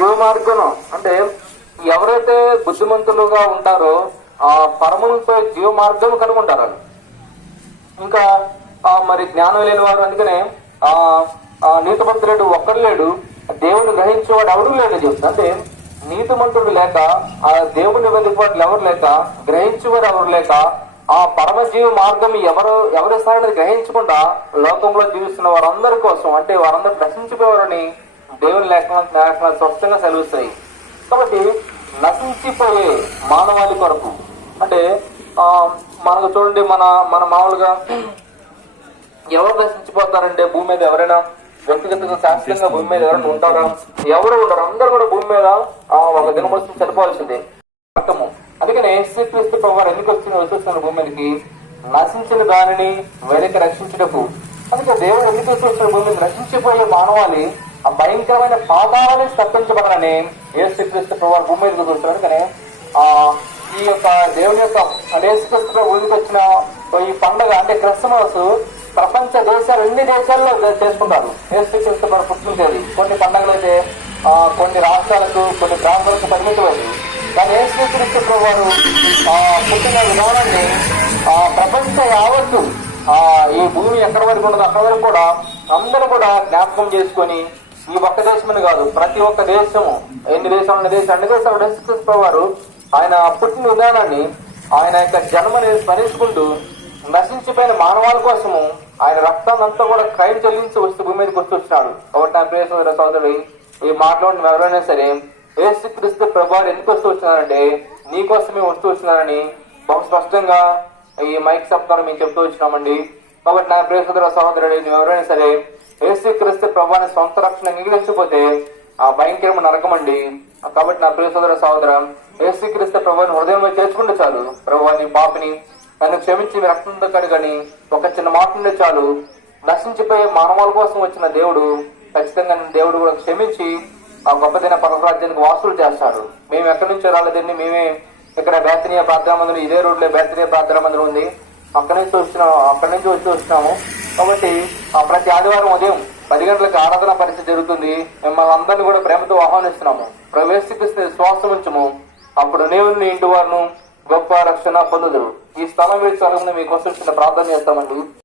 జీవ మార్గం అంటే ఎవరైతే బుద్ధిమంతులుగా ఉంటారో ఆ పరమునిపై జీవ మార్గం కనుగొంటారు. ఇంకా మరి జ్ఞానం లేని వారు, అందుకనే నీతిమంతుడు ఒక్కడు లేడు, దేవుని గ్రహించేవాడు ఎవరు లేడు చెప్తుంది. అంటే నీతిమంతుడు లేక, ఆ దేవుని వెతుకువాట్లు ఎవరు లేక, గ్రహించేవారు ఎవరు లేక, ఆ పరమజీవ మార్గం ఎవరిస్తారని గ్రహించకుండా లోకంలో జీవిస్తున్న వారందరి కోసం, అంటే వారందరూ నశించిపోవారని దేవుని లేఖనాలు స్పష్టంగా సెలవుస్తాయి. కాబట్టి నశించిపోయే మానవాళి కొరకు, అంటే మనకు చూడండి, మన మామూలుగా ఎవరు నశించిపోతారంటే భూమి మీద ఎవరైనా వ్యక్తిగతంగా శాస్త్రంగా భూమి మీద ఎవరైనా ఉంటారా? ఎవరు ఉండరు. అందరూ కూడా భూమి మీద ఒక దినమొచ్చి చనిపోవాల్సిందే అర్థము. అందుకని యేసుక్రీస్తు ప్రభువారు ఎందుకు వస్తున్నారు భూమి మీదకి? నశించిన దానిని వెనక రక్షించుటకు. అందుకే దేవుడు ఎందుకు వస్తున్నారు భూమి మీద? నశించిపోయే మానవాళి ఆ భయంకరమైన పాదాలని తప్పించబడాలని యేసుక్రీస్తు ప్రభువారు భూమి మీదకి వస్తున్నారు. అందుకనే ఈ యొక్క దేవుని యొక్క యేసుక్రీస్తు ప్రభువుకి వచ్చిన ఈ పండుగ అంటే క్రిస్మస్ ప్రపంచ దేశాలు, అన్ని దేశాల్లో చేసుకుంటారు యేసుక్రీస్తు ప్రభువు పుట్టినది. కొన్ని పండుగలు అయితే కొన్ని రాష్ట్రాలకు, కొన్ని ప్రాంతాలకు పరిమితమైంది. కానీ యేసుక్రీస్తు ప్రభువారు పుట్టిన విధానాన్ని ప్రపంచ యావత్తు, ఈ భూమి ఎక్కడి వరకు ఉండదు అక్కడి వరకు కూడా అందరూ కూడా జ్ఞాపకం చేసుకొని, ఈ ఒక్క దేశమని కాదు, ప్రతి ఒక్క దేశము, ఎన్ని దేశాలు అన్ని దేశాలు యేసుక్రీస్తు ప్రభువారు ఆయన పుట్టిన విధానాన్ని, ఆయన యొక్క జన్మని స్మరించుకుంటూ నశించిపోయిన మానవాళి కోసము ఆయన రక్తాన్ని అంతా కూడా క్రైమ్ చెల్లించి వస్తూ భూమి మీదకి వస్తూ వచ్చినాడు. కాబట్టి నా ప్రియ సోదరుడు, ఈ మాట్లాడిన ఎవరైనా సరే యేసుక్రీస్తు ప్రభువారు ఎందుకు వస్తూ వచ్చినారంటే నీ కోసమే వస్తూ వచ్చినారని బహు స్పష్టంగా ఈ మైక్ శబ్దాన్ని మేము చెప్తూ వచ్చినామండి. కాబట్టి నా ప్రియ సోదరుడు, నువ్వు ఎవరైనా సరే యేసుక్రీస్తు ప్రభువాని సొంత రక్షణ మిగిలించకపోతే ఆ భయంకరమైన నరకమండి. కాబట్టి నా ప్రియ సోదర యేసుక్రీస్తు ప్రభువాని హృదయంలో చేర్చుకుంటే చాలు. ప్రభువాని పాపిని నన్ను క్షమించి మీ రక్తంతో కడుగని ఒక చిన్న మాట ఉండే చాలు. నశించిపోయే మానవాళి కోసం వచ్చిన దేవుడు ఖచ్చితంగా దేవుడు కూడా క్షమించి ఆ గొప్పదైన పరమరాజ్యానికి వాసులు చేస్తాడు. మేము ఎక్కడి నుంచో రాలేదండి, మేమే ఇక్కడ బేతనీయ ప్రార్థనా మందిరం, ఇదే రోడ్లో బేతనీయ ప్రార్థనా మందిరం ఉంది, అక్కడి నుంచి వచ్చి వచ్చినాము. కాబట్టి ప్రతి ఆదివారం ఉదయం 10 గంటలకు ఆరాధన పరిస్థితి జరుగుతుంది. మిమ్మల్ని అందరినీ కూడా ప్రేమతో ఆహ్వానిస్తున్నాము. ప్రవేశిస్తే విశ్వాసం ఉంచము, అప్పుడు నేను నీ ఇంటి వారును గొప్ప రక్షణ పొందుదురు. ఈ స్థలం విడిచి మీకోసం చిన్న ప్రార్థన చేస్తామండి.